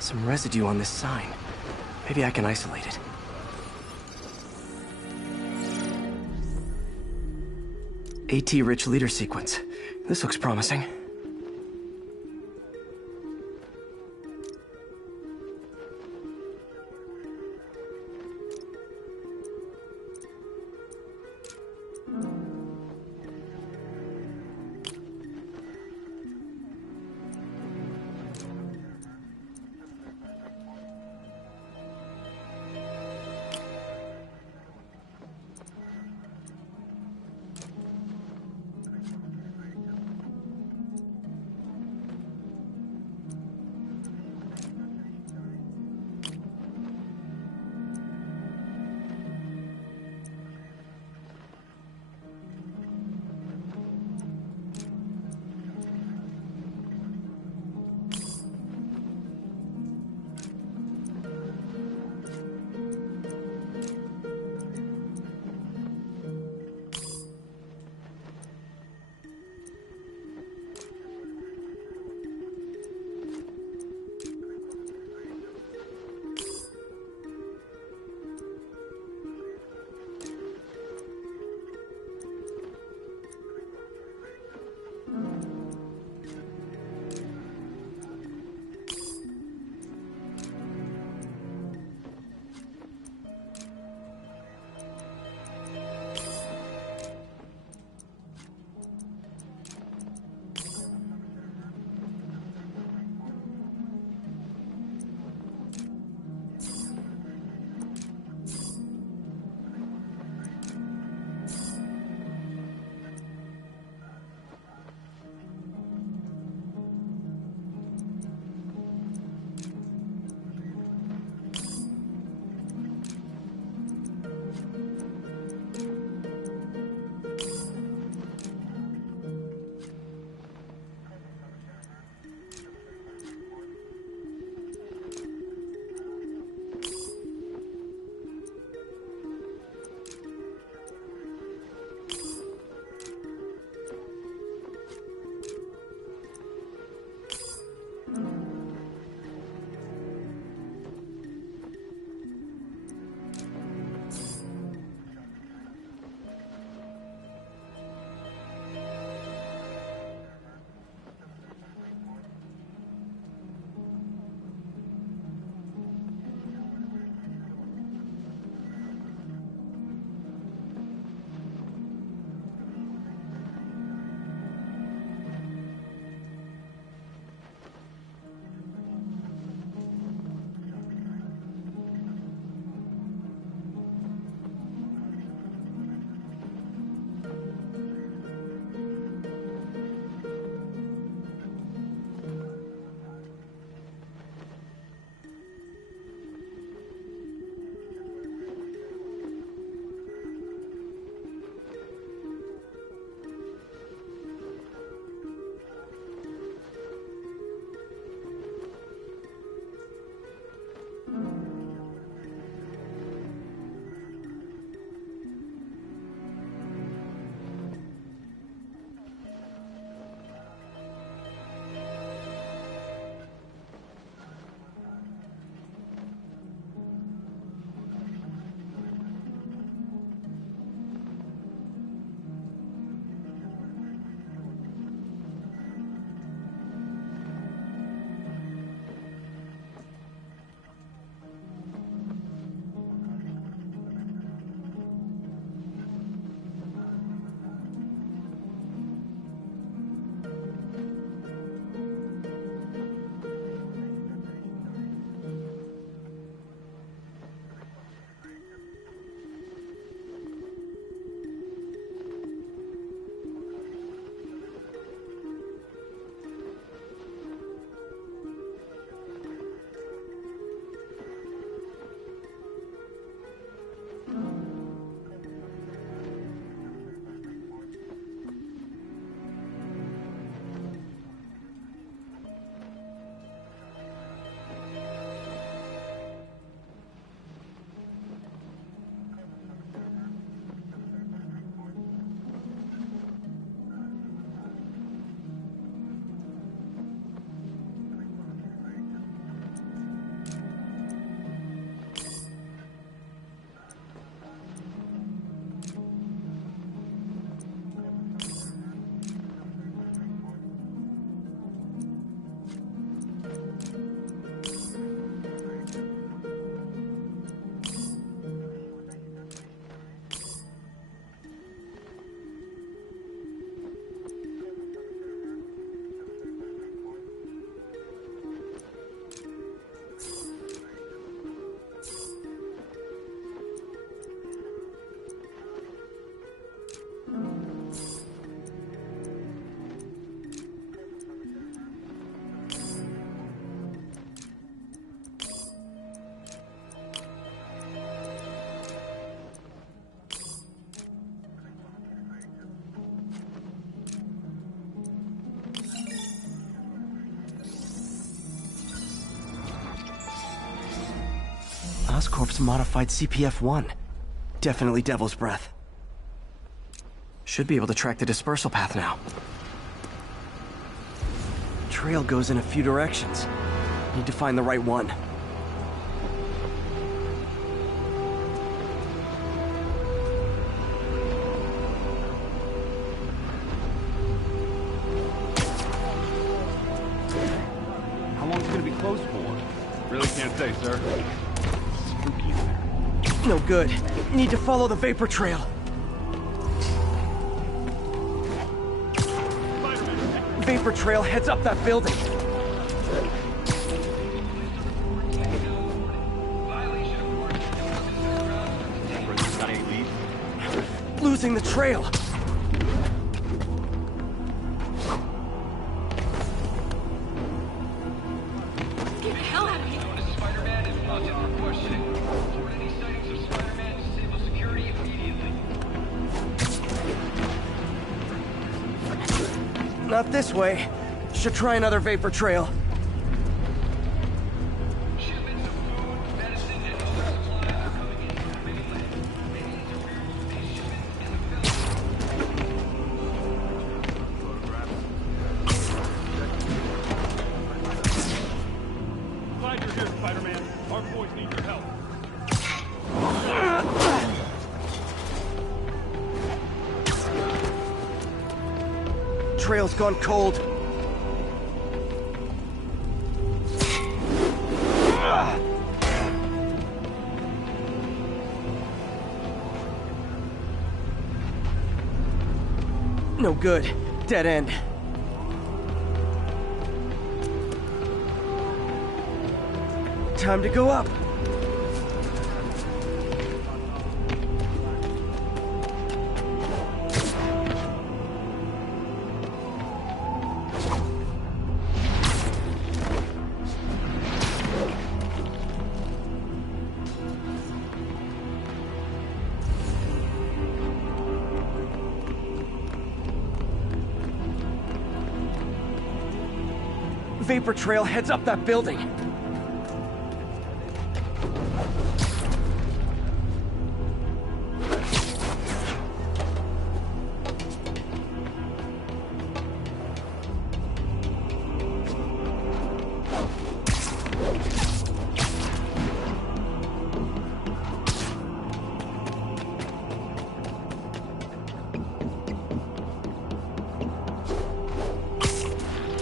Some residue on this sign. Maybe I can isolate it. AT-rich leader sequence. This looks promising. Oscorp's modified CPF-1. Definitely Devil's Breath. Should be able to track the dispersal path now. Trail goes in a few directions. Need to find the right one. How long is it gonna be closed for? Really can't say, sir. Spooky in there. No good. Need to follow the vapor trail. Vapor trail heads up that building. Losing the trail. Get the hell out of here! Spiderman is wanted for questioning. Report any sightings of Spiderman to Disable Security immediately. Not this way. Should try another vapor trail. Shipments of food, medicine, and other supplies are coming in from the mainland. Any interference with these shipments is a felony. Glad you're here, Spider-Man. Our boys need your help. Trail's gone cold. No good. Dead end. Time to go up. Vapor trail heads up that building.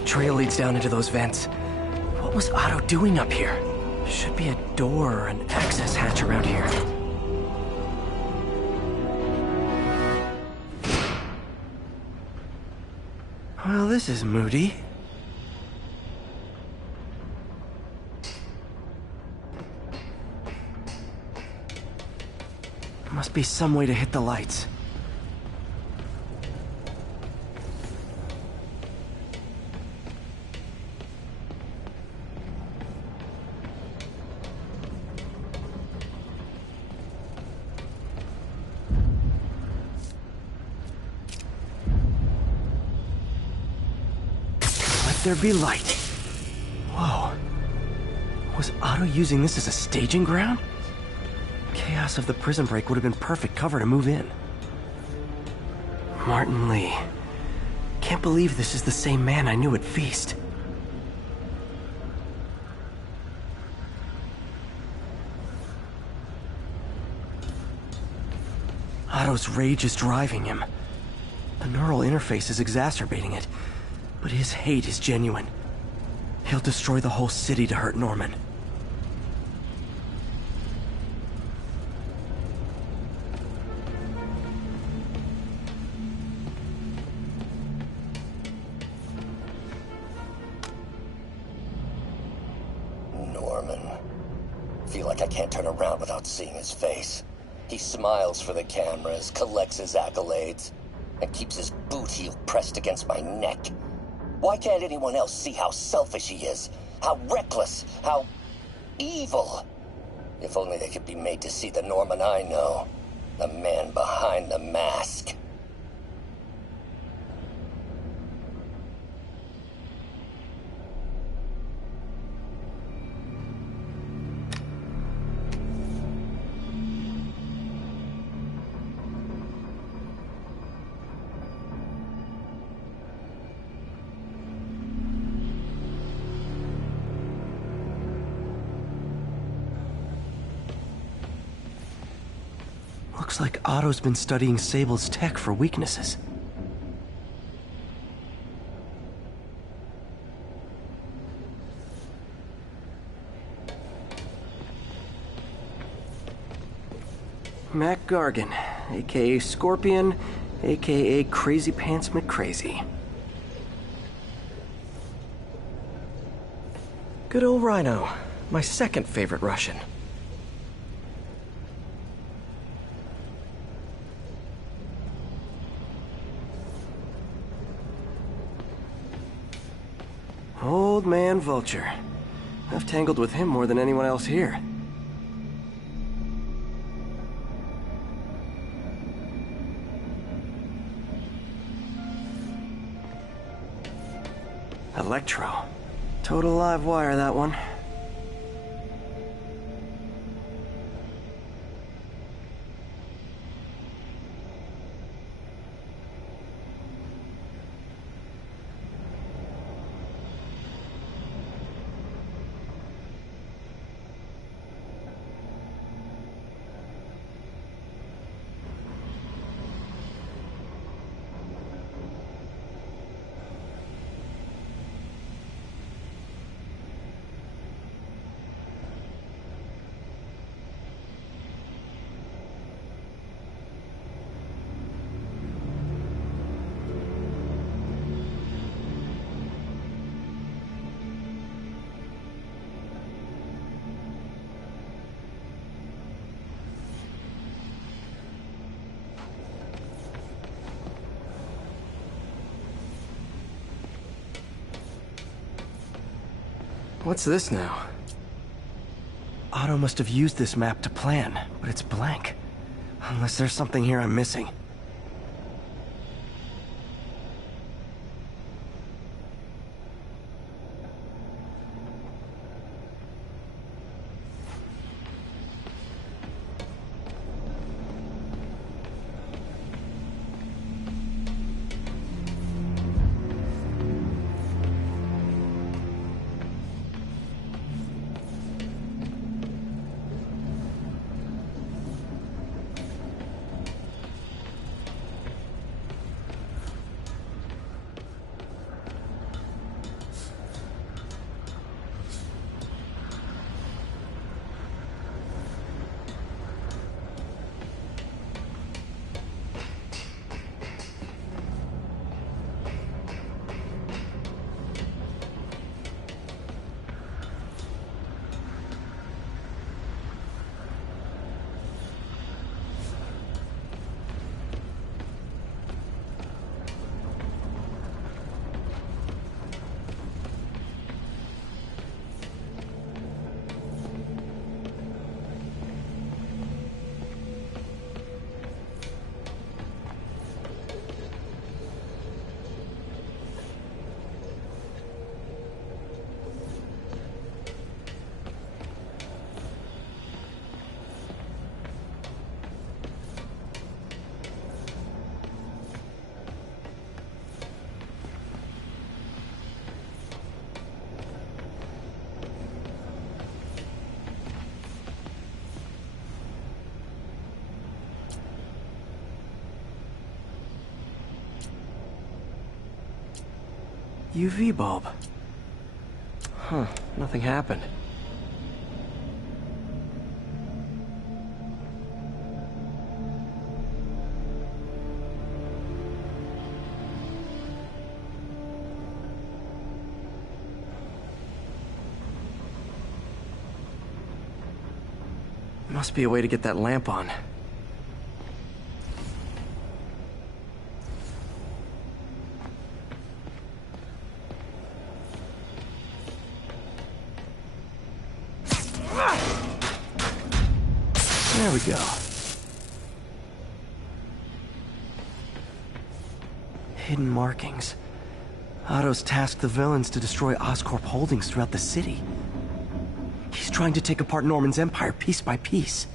Trail leads down into those vents. What was Otto doing up here? Should be a door or an access hatch around here. Well, this is moody. Must be some way to hit the lights. There be light. Whoa. Was Otto using this as a staging ground? Chaos of the prison break would have been perfect cover to move in. Martin Lee. Can't believe this is the same man I knew at Feast. Otto's rage is driving him. The neural interface is exacerbating it. But his hate is genuine. He'll destroy the whole city to hurt Norman. Norman. Feel like I can't turn around without seeing his face. He smiles for the cameras, collects his accolades, and keeps his boot heel pressed against my neck. Why can't anyone else see how selfish he is? How reckless? How evil? If only they could be made to see the Norman I know. The man behind the mask. Looks like Otto's been studying Sable's tech for weaknesses. Mac Gargan, aka Scorpion, aka Crazy Pants McCrazy. Good old Rhino, my second favorite Russian. Old man Vulture. I've tangled with him more than anyone else here. Electro. Total live wire, that one. What's this now? Otto must have used this map to plan, but it's blank. Unless there's something here I'm missing. UV bulb. Huh, nothing happened. Must be a way to get that lamp on. There we go. Hidden markings. Otto's tasked the villains to destroy Oscorp holdings throughout the city. He's trying to take apart Norman's empire piece by piece.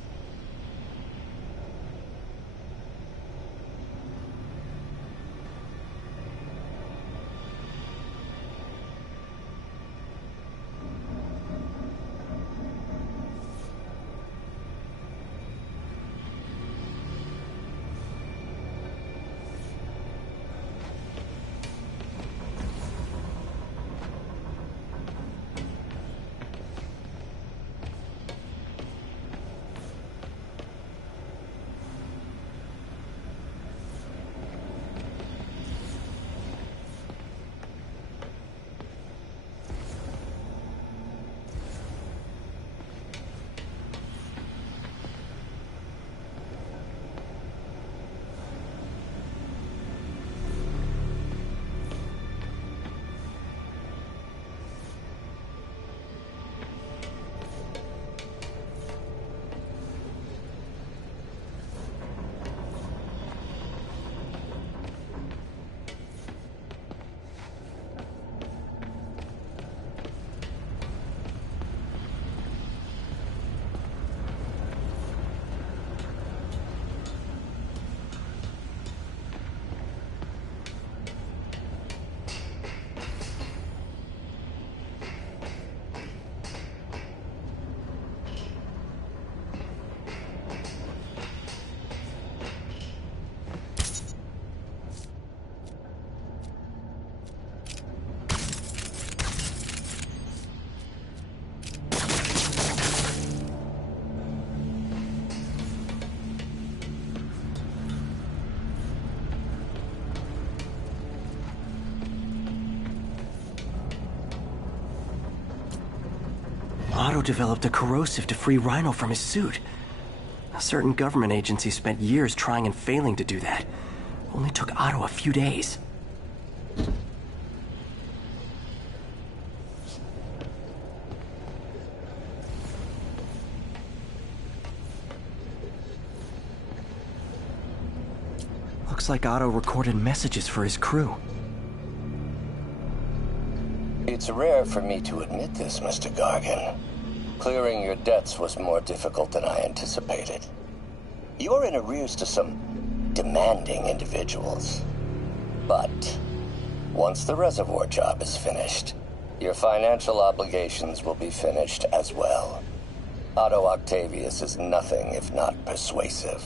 Otto developed a corrosive to free Rhino from his suit. A certain government agency spent years trying and failing to do that. Only took Otto a few days. Looks like Otto recorded messages for his crew. It's rare for me to admit this, Mr. Gargan. Clearing your debts was more difficult than I anticipated. You're in arrears to some demanding individuals. But once the reservoir job is finished, your financial obligations will be finished as well. Otto Octavius is nothing if not persuasive.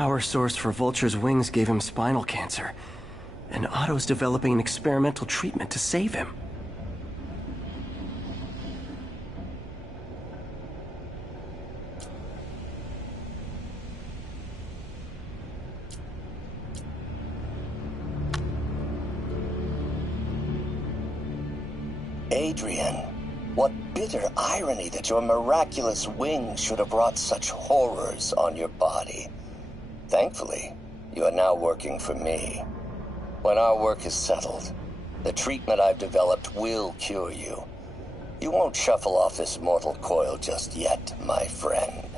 Power source for Vulture's wings gave him spinal cancer, and Otto's developing an experimental treatment to save him. Adrian, what bitter irony that your miraculous wings should have wrought such horrors on your body. Thankfully, you are now working for me. When our work is settled, the treatment I've developed will cure you. You won't shuffle off this mortal coil just yet, my friend.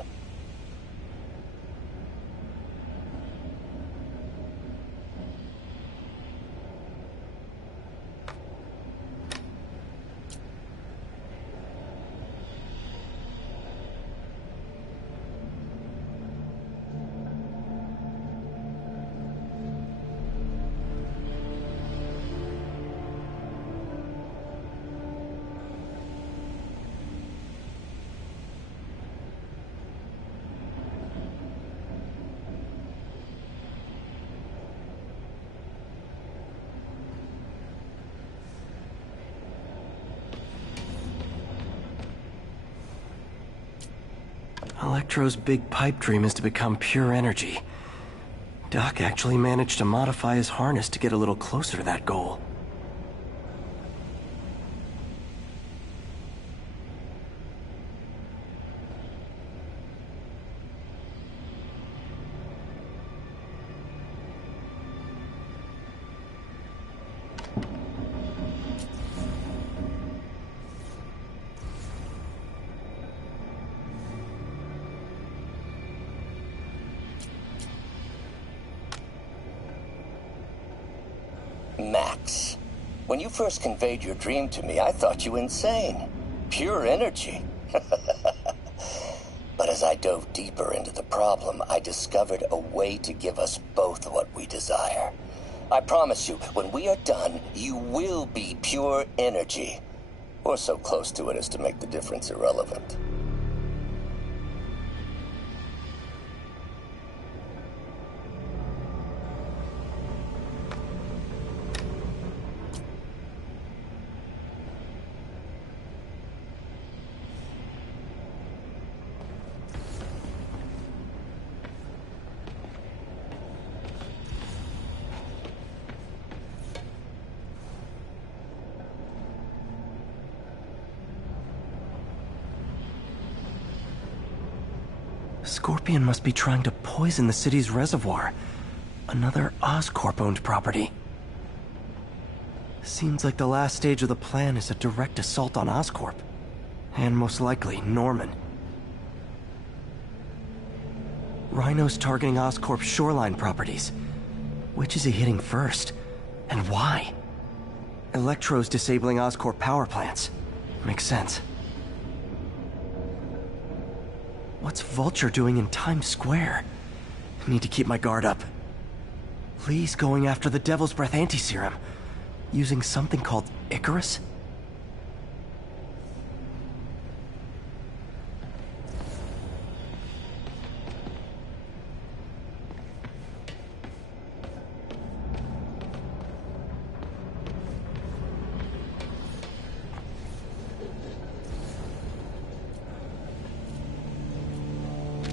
Electro's big pipe dream is to become pure energy. Doc actually managed to modify his harness to get a little closer to that goal. Max. When you first conveyed your dream to me, I thought you insane. Pure energy. But as I dove deeper into the problem, I discovered a way to give us both what we desire. I promise you, when we are done, you will be pure energy. Or so close to it as to make the difference irrelevant. Scorpion must be trying to poison the city's reservoir. Another Oscorp-owned property. Seems like the last stage of the plan is a direct assault on Oscorp. And most likely, Norman. Rhino's targeting Oscorp's shoreline properties. Which is he hitting first? And why? Electro's disabling Oscorp power plants. Makes sense. What's Vulture doing in Times Square? I need to keep my guard up. Lee's going after the Devil's Breath anti-serum. Using something called Icarus?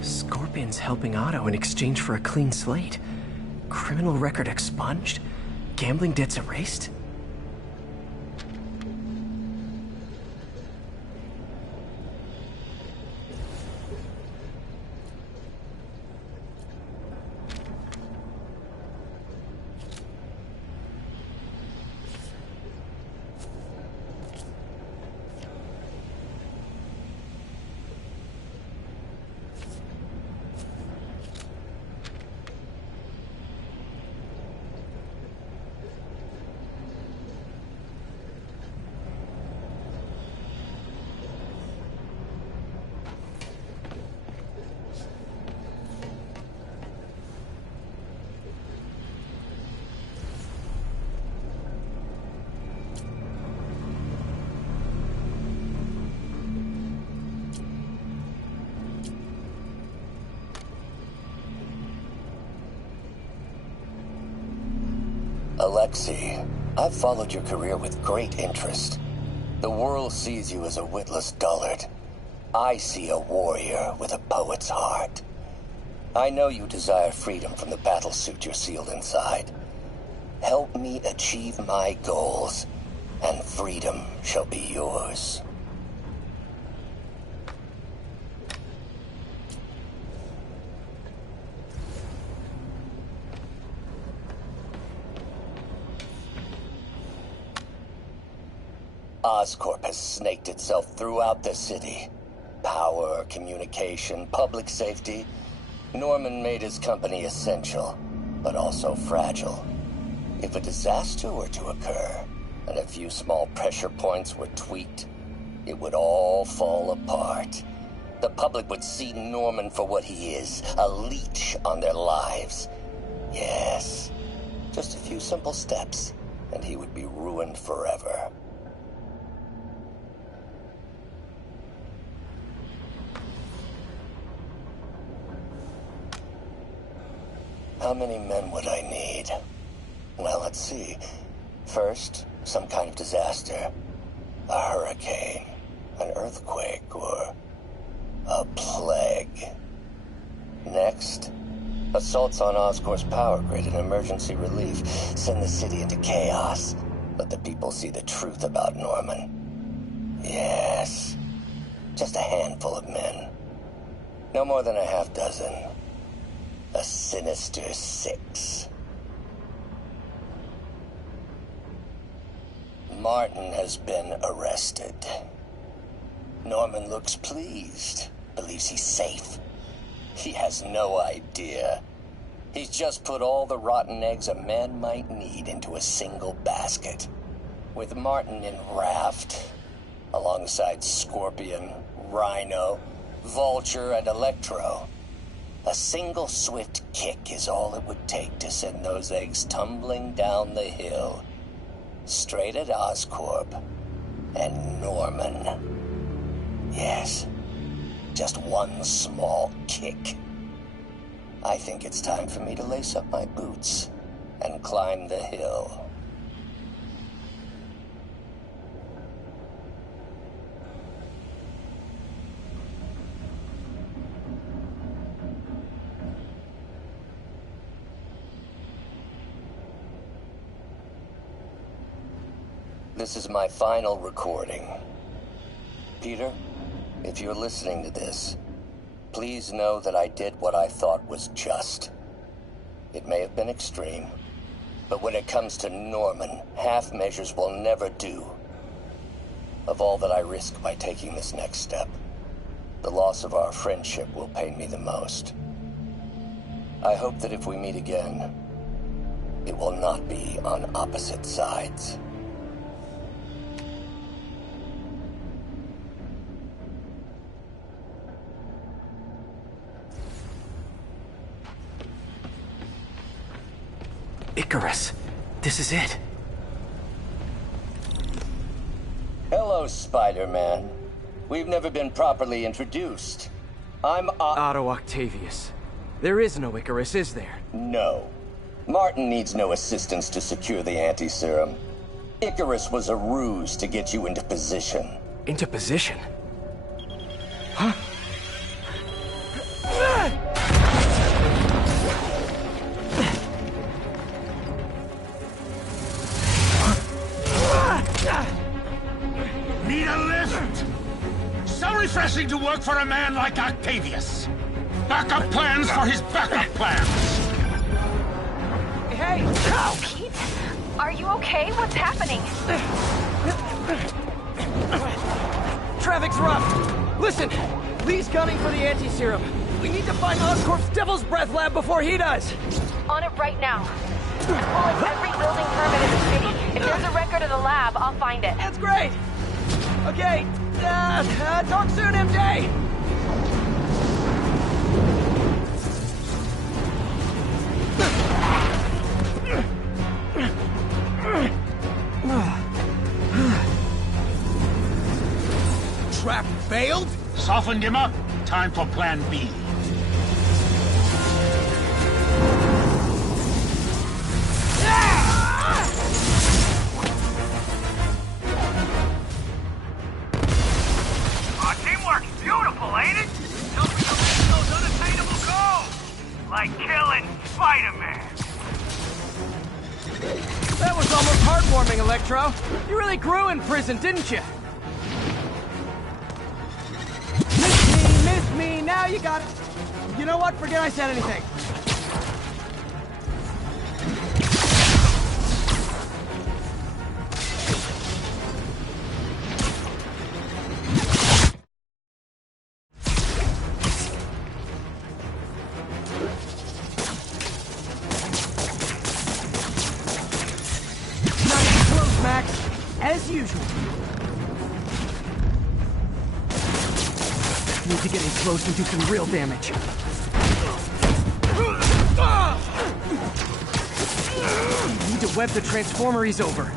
Scorpion's helping Otto in exchange for a clean slate. Criminal record expunged? Gambling debts erased? Alexei, I've followed your career with great interest. The world sees you as a witless dullard. I see a warrior with a poet's heart. I know you desire freedom from the battlesuit you're sealed inside. Help me achieve my goals, and freedom shall be yours. Oscorp has snaked itself throughout the city. Power, communication, public safety. Norman made his company essential, but also fragile. If a disaster were to occur, and a few small pressure points were tweaked, it would all fall apart. The public would see Norman for what he is, a leech on their lives. Yes, just a few simple steps, and he would be ruined forever. How many men would I need? Well, let's see. First, some kind of disaster. A hurricane, an earthquake, or a plague. Next, assaults on Oscorp's power grid and emergency relief. Send the city into chaos. Let the people see the truth about Norman. Yes, just a handful of men. No more than a half dozen. A sinister 6. Martin has been arrested. Norman looks pleased, believes he's safe. He has no idea. He's just put all the rotten eggs a man might need into a single basket. With Martin in raft, alongside Scorpion, Rhino, Vulture, and Electro. A single swift kick is all it would take to send those eggs tumbling down the hill. Straight at Oscorp and Norman. Yes, just one small kick. I think it's time for me to lace up my boots and climb the hill. This is my final recording. Peter, if you're listening to this, please know that I did what I thought was just. It may have been extreme, but when it comes to Norman, half measures will never do. Of all that I risk by taking this next step, the loss of our friendship will pain me the most. I hope that if we meet again, it will not be on opposite sides. Icarus, this is it. Hello, Spider-Man. We've never been properly introduced. I'm Otto Octavius. There is no Icarus, is there? No. Martin needs no assistance to secure the anti-serum. Icarus was a ruse to get you into position. Into position? Huh? Need a lift? So refreshing to work for a man like Octavius. Backup plans for his backup plans. Hey! Pete, are you okay? What's happening? Traffic's rough. Listen, Lee's gunning for the anti-serum. We need to find Oscorp's Devil's Breath lab before he does. On it right now. I'm pulling every building permit in the city. If there's a record of the lab, I'll find it. That's great. Okay, talk soon, MJ. Trap failed? Softened him up. Time for plan B. Teamwork's beautiful, ain't it? Helping to reach those unattainable goals. Like killing Spider-Man. That was almost heartwarming, Electro. You really grew in prison, didn't you? Miss me, now you got it. You know what? Forget I said anything. As usual. Need to get in close and do some real damage. Need to web the transformer he's over.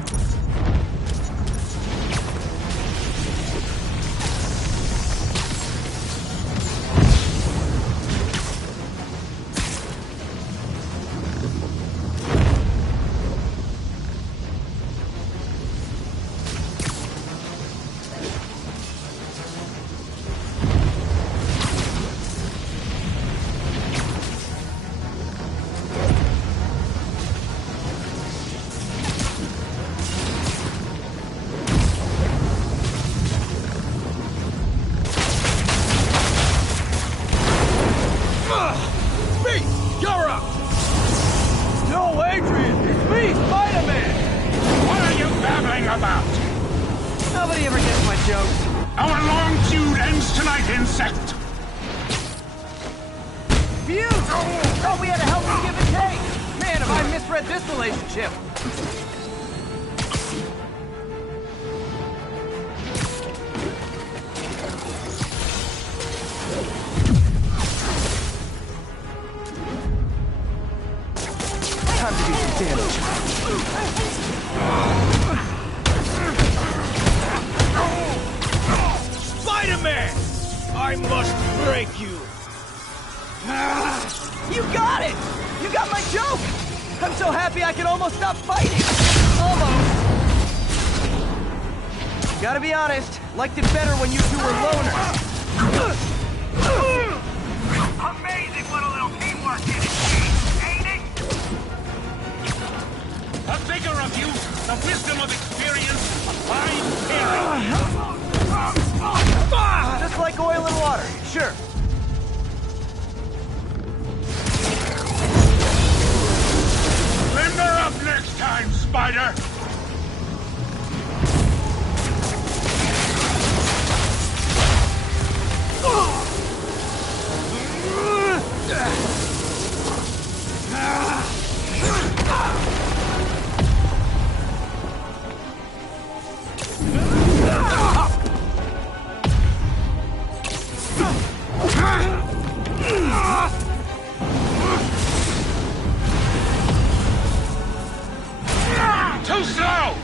misread this relationship. Time to do some damage. Spiderman! I must break you! You got it! You got my joke! I'm so happy I can almost stop fighting! Almost! Gotta be honest, liked it better when you two were loners. Amazing what a little teamwork is, ain't it? The vigor of youth, the wisdom of experience, a fine pairing. Just like oil and water, sure. Limber up next time, Spider! Too slow!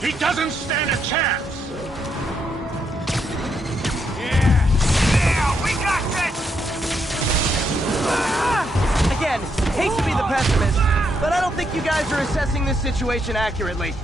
He doesn't stand a chance! Yeah, we got this! Again, hate to be the pessimist, but I don't think you guys are assessing this situation accurately.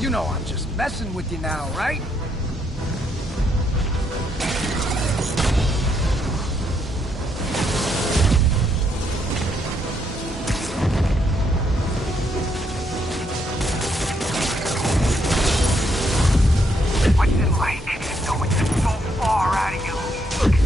You know I'm just messing with you now, right? What's it like knowing you're so far out of your league?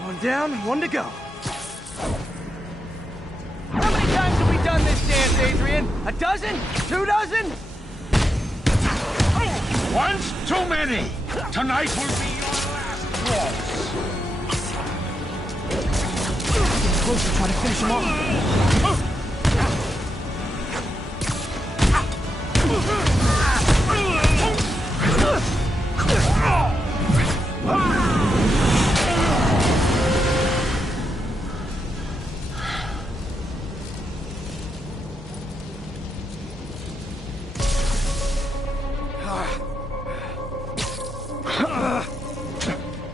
One down, one to go. How many times have we done this dance, Adrian? A dozen? 2 dozen? Once too many! Tonight will be your last waltz! Closer, try to finish him off.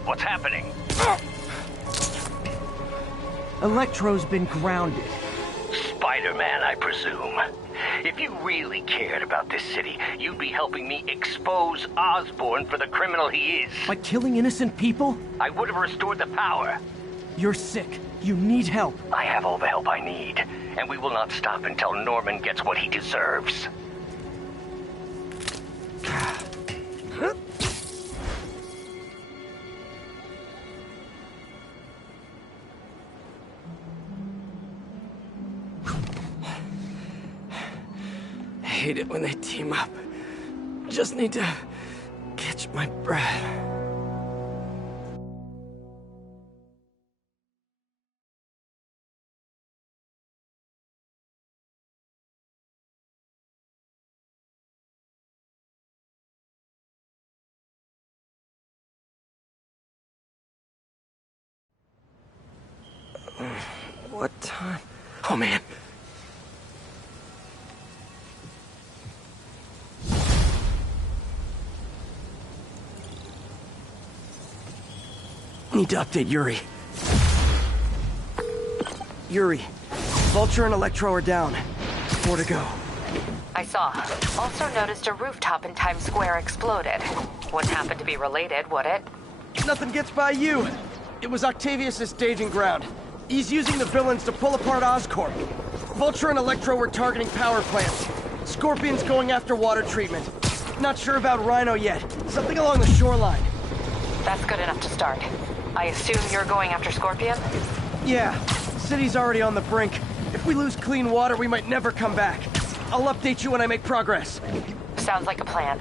What's happening? Electro's been grounded. Spider-Man, I presume. If you really cared about this city, you'd be helping me expose Osborn for the criminal he is. By killing innocent people? I would have restored the power. You're sick. You need help. I have all the help I need, and we will not stop until Norman gets what he deserves. I hate it when they team up. Just need to catch my breath. What time? Oh, man. Need to update Yuri. Yuri, Vulture and Electro are down. 4 to go. I saw. Also noticed a rooftop in Times Square exploded. Wouldn't happen to be related, would it? Nothing gets by you. It was Octavius' staging ground. He's using the villains to pull apart Oscorp. Vulture and Electro were targeting power plants. Scorpion's going after water treatment. Not sure about Rhino yet. Something along the shoreline. That's good enough to start. I assume you're going after Scorpion? Yeah. City's already on the brink. If we lose clean water, we might never come back. I'll update you when I make progress. Sounds like a plan.